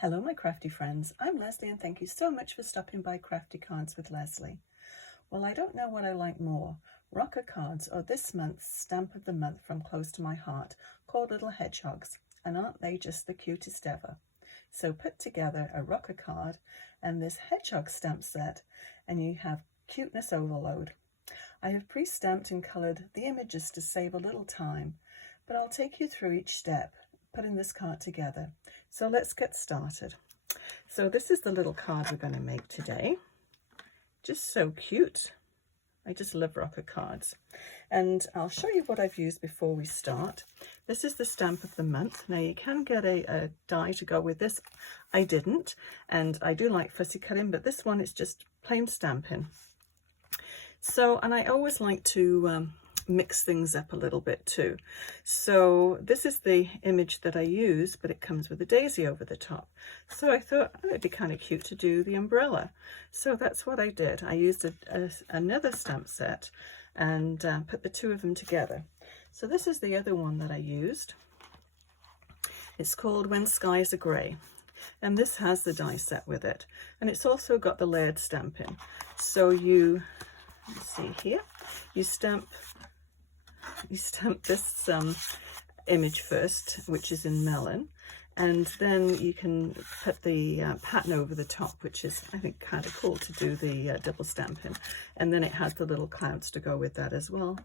Hello my crafty friends, I'm Leslie and thank you so much for stopping by Crafty Cards with Leslie. Well, I don't know what I like more, rocker cards or this month's stamp of the month from close to my heart called Little Hedgehogs, and aren't they just the cutest ever? So put together a rocker card and this hedgehog stamp set and you have cuteness overload. I have pre-stamped and coloured the images to save a little time, but I'll take you through each step putting this card together. So let's get started. So this is the little card we're going to make today. Just so cute. I just love rocker cards. And I'll show you what I've used before we start. This is the stamp of the month. Now you can get a die to go with this. I didn't, and I do like fussy cutting, but this one is just plain stamping. So, and I always like to mix things up a little bit too. So this is the image that I use, but it comes with a daisy over the top. So I thought, oh, it'd be kind of cute to do the umbrella. So that's what I did. I used another stamp set and put the two of them together. So this is the other one that I used. It's called When Skies Are Grey. And this has the die set with it. And it's also got the layered stamping. So you see here, you stamp this image first, which is in Mellon, and then you can put the pattern over the top, which is, I think, kind of cool to do the double stamping. And then it has the little clouds to go with that as well.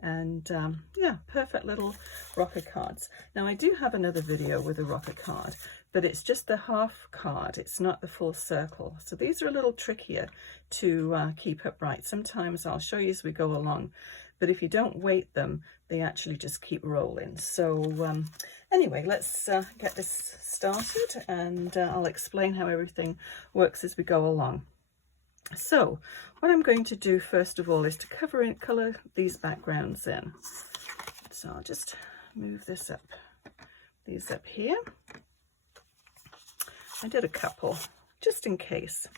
And yeah, perfect little rocker cards. Now I do have another video with a rocker card, but it's just the half card, it's not the full circle. So these are a little trickier to keep upright. Sometimes I'll show you as we go along, but if you don't weight them, they actually just keep rolling. So anyway, let's get this started, and I'll explain how everything works as we go along. So what I'm going to do first of all is to colour these backgrounds in. So I'll just move these up here. I did a couple just in case.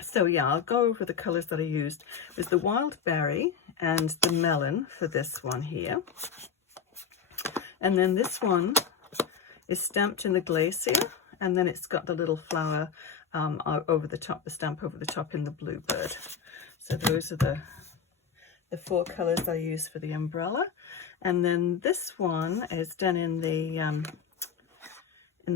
So yeah, I'll go over the colours that I used. It was the wild berry and the melon for this one here. And then this one is stamped in the glacier, and then it's got the little flower over the top, the stamp over the top in the bluebird. So those are the four colours that I use for the umbrella. And then this one is done in the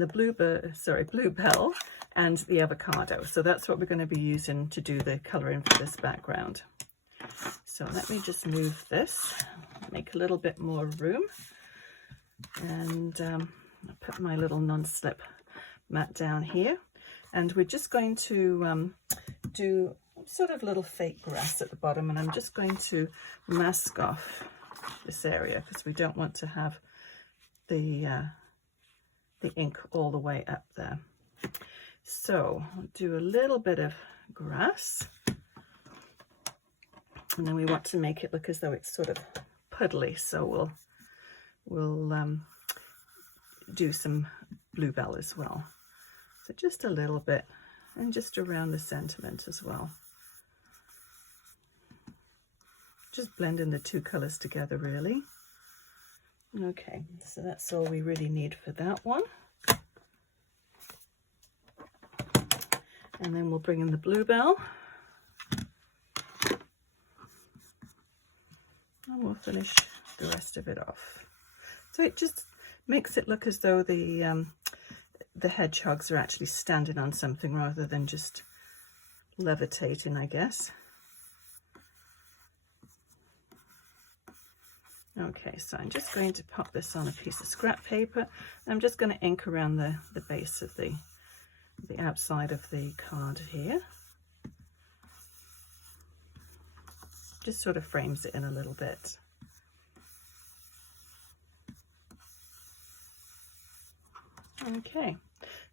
bluebell and the avocado. So that's what we're going to be using to do the colouring for this background. So let me just move this, make a little bit more room, and I'll put my little non-slip mat down here. And we're just going to do sort of little fake grass at the bottom, and I'm just going to mask off this area because we don't want to have the ink all the way up there. So I'll do a little bit of grass, and then we want to make it look as though it's sort of puddly, so we'll do some bluebell as well. So just a little bit, and just around the sentiment as well. Just blending the two colours together really. Okay, so that's all we really need for that one. And then we'll bring in the bluebell. And we'll finish the rest of it off. So it just makes it look as though the hedgehogs are actually standing on something rather than just levitating, I guess. Okay, so I'm just going to pop this on a piece of scrap paper. I'm just going to ink around the base of the outside of the card here. Just sort of frames it in a little bit. Okay,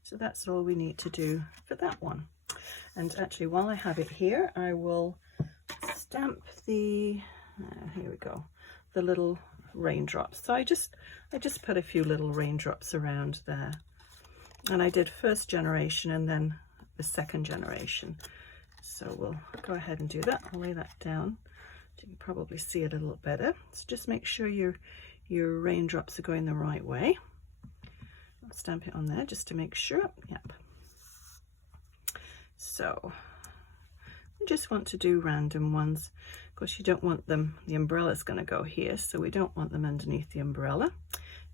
so that's all we need to do for that one. And actually, while I have it here, I will stamp the, here we go, the little raindrops. So I just put a few little raindrops around there. And I did first generation and then the second generation. So we'll go ahead and do that. I'll lay that down. You can probably see it a little better. So just make sure your raindrops are going the right way. stamp it on there just to make sure. Yep. So we just want to do random ones. Of course, you don't want them, the umbrella's going to go here, so we don't want them underneath the umbrella,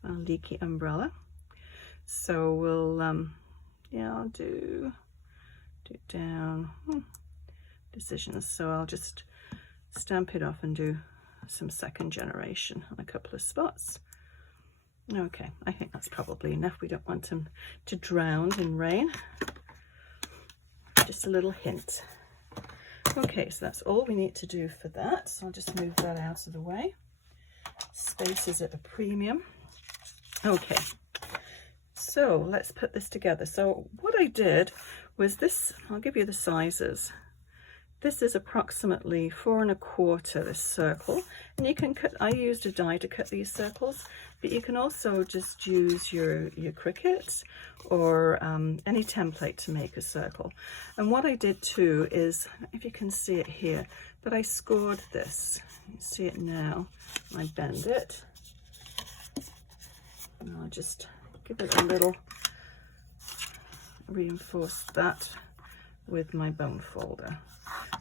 a leaky umbrella. So we'll, yeah, I'll do down decisions. So I'll just stamp it off and do some second generation on a couple of spots. Okay, I think that's probably enough. We don't want them to drown in rain. Just a little hint. Okay, so that's all we need to do for that. So I'll just move that out of the way. Space is at a premium. Okay, so let's put this together. So what I did was this, I'll give you the sizes. This is approximately 4 1/4, this circle, and you can cut, I used a die to cut these circles, but you can also just use your Cricut or any template to make a circle. And what I did too is, if you can see it here, but I scored this. You can see it now. I bend it, and I'll just give it a little, reinforce that with my bone folder.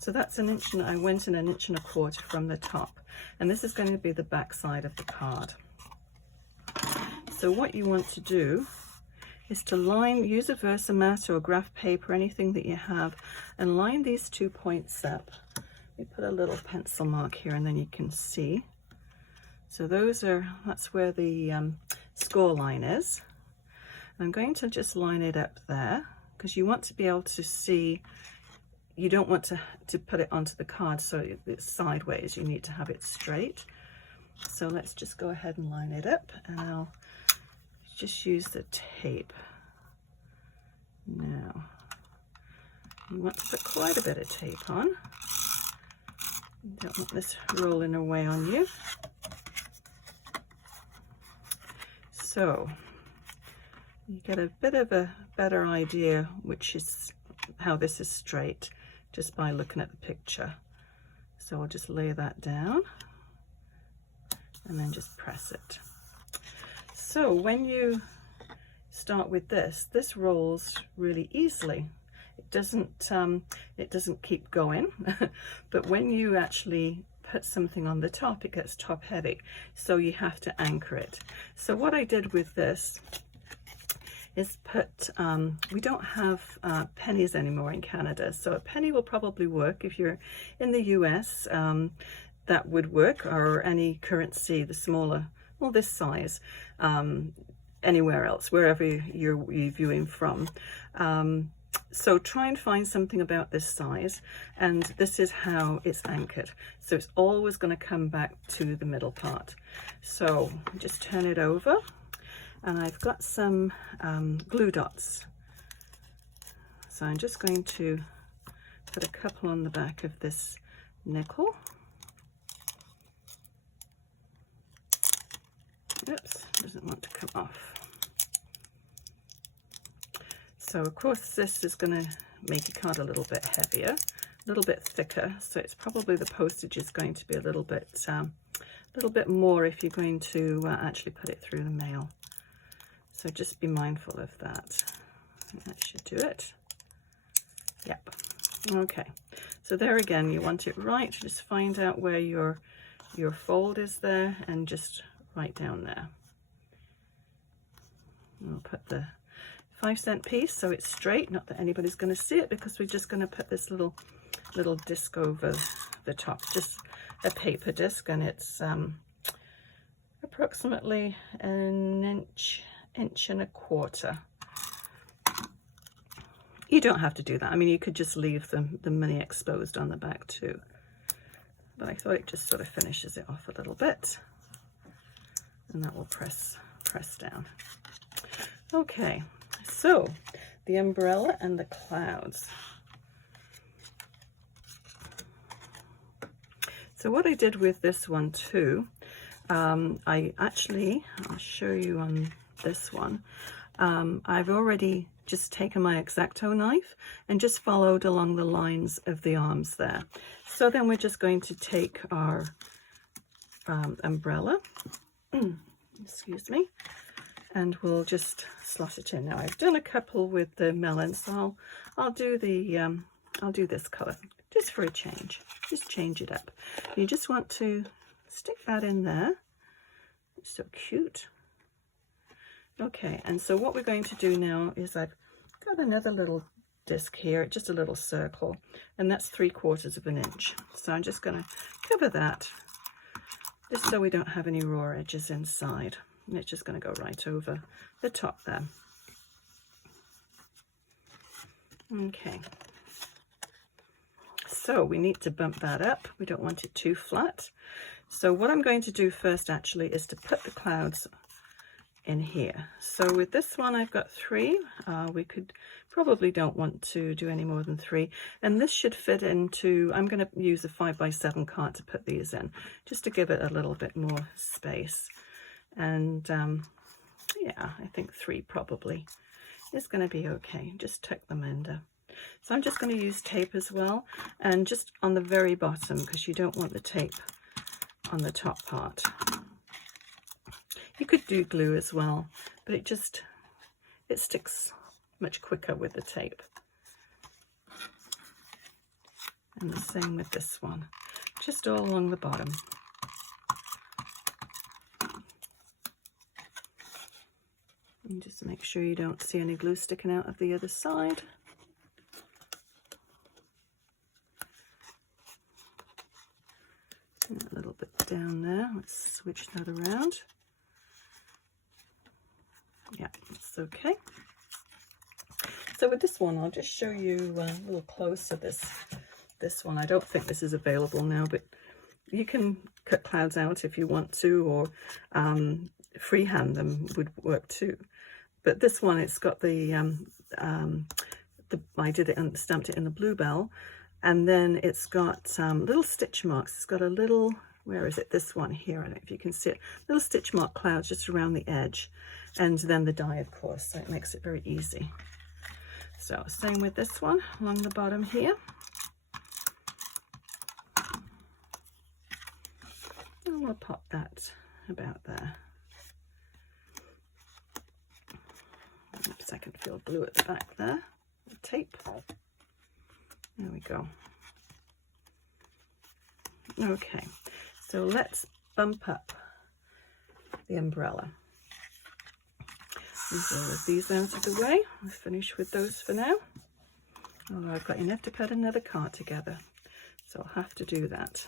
So that's 1 inch, and I went in 1 1/4 from the top, and this is going to be the back side of the card. So what you want to do is to line, use a Versamat or graph paper, anything that you have, and line these 2 points up. We put a little pencil mark here, and then you can see. So those are, that's where the score line is. I'm going to just line it up there, because you want to be able to see. You don't want to put it onto the card so it's sideways. You need to have it straight. So let's just go ahead and line it up, and I'll just use the tape. Now, you want to put quite a bit of tape on. You don't want this rolling away on you. So you get a bit of a better idea which is how this is straight just by looking at the picture. So I'll just lay that down and then just press it. So when you start with this rolls really easily. It doesn't keep going, but when you actually put something on the top, it gets top heavy, so you have to anchor it. So what I did with this is put, we don't have pennies anymore in Canada, so a penny will probably work. If you're in the US, that would work, or any currency, the smaller, well, this size, anywhere else, wherever you're viewing from. So try and find something about this size, and this is how it's anchored. So it's always going to come back to the middle part. So just turn it over. And I've got some glue dots. So I'm just going to put a couple on the back of this nickel. Oops, doesn't want to come off. So of course this is going to make your card a little bit heavier, a little bit thicker. So it's probably the postage is going to be a little bit more if you're going to actually put it through the mail. So just be mindful of that. I think that should do it. Yep. Okay. So there again, you want it right. Just find out where your fold is there, and just right down there. And we'll put the 5-cent piece so it's straight. Not that anybody's going to see it, because we're just going to put this little disc over the top, just a paper disc, and it's approximately 1 inch. 1 1/4. You don't have to do that. I mean, you could just leave the money exposed on the back too. But I thought it just sort of finishes it off a little bit. And that will press down. Okay, so the umbrella and the clouds. So what I did with this one too, I'll show you on this one. I've already just taken my X-Acto knife and just followed along the lines of the arms there. So then we're just going to take our umbrella, excuse me, and we'll just slot it in. Now I've done a couple with the Mellon, so I'll do this colour just for a change. Just change it up. You just want to stick that in there. It's so cute. Okay, and so what we're going to do now is I've got another little disc here, just a little circle, and that's 3/4 of an inch. So I'm just going to cover that just so we don't have any raw edges inside. And it's just going to go right over the top there. Okay. So we need to bump that up. We don't want it too flat. So what I'm going to do first actually is to put the clouds in here. So with this one I've got 3. We could probably don't want to do any more than 3, and this should fit into, I'm going to use a 5x7 card to put these in just to give it a little bit more space. And yeah, I think 3 probably is going to be okay. Just tuck them under. So I'm just going to use tape as well, and just on the very bottom, because you don't want the tape on the top part. You could do glue as well, but it sticks much quicker with the tape. And the same with this one, just all along the bottom. And just make sure you don't see any glue sticking out of the other side. And a little bit down there. Let's switch that around. Yeah, it's okay. So with this one, I'll just show you a little closer this one. I don't think this is available now, but you can cut clouds out if you want to, or freehand them would work too. But this one, it's got I did it and stamped it in the Bluebell, and then it's got little stitch marks. It's got a little, where is it? This one here. I don't know if you can see it. Little stitch mark clouds just around the edge, and then the die, of course. So it makes it very easy. So same with this one along the bottom here. And we'll pop that about there. Oops, I can feel glue at the back there. The tape. There we go. Okay, so let's bump up the umbrella. Move all of these out of the way. I'll finish with those for now. Although I've got enough to cut another card together, so I'll have to do that.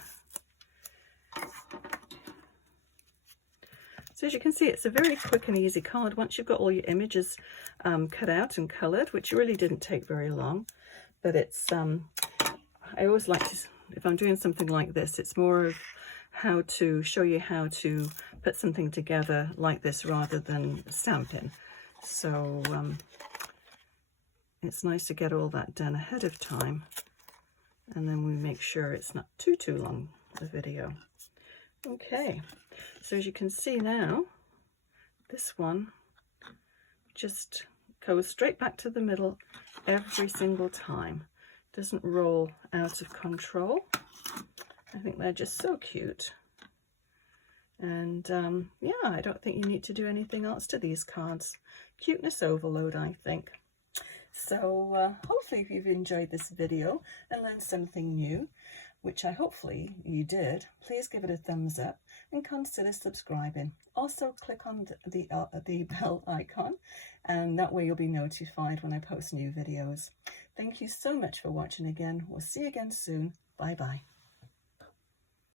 So as you can see, it's a very quick and easy card once you've got all your images cut out and coloured, which really didn't take very long. But it's, I always like to, if I'm doing something like this, it's more of how to show you how to put something together like this rather than stamping. So it's nice to get all that done ahead of time, and then we make sure it's not too long, the video. Okay, so as you can see now, this one just goes straight back to the middle every single time. Doesn't roll out of control. I think they're just so cute. And yeah, I don't think you need to do anything else to these cards. Cuteness overload, I think. So hopefully you've enjoyed this video and learned something new, which hopefully you did. Please give it a thumbs up and consider subscribing. Also click on the bell icon, and that way you'll be notified when I post new videos. Thank you so much for watching again. We'll see you again soon. Bye bye.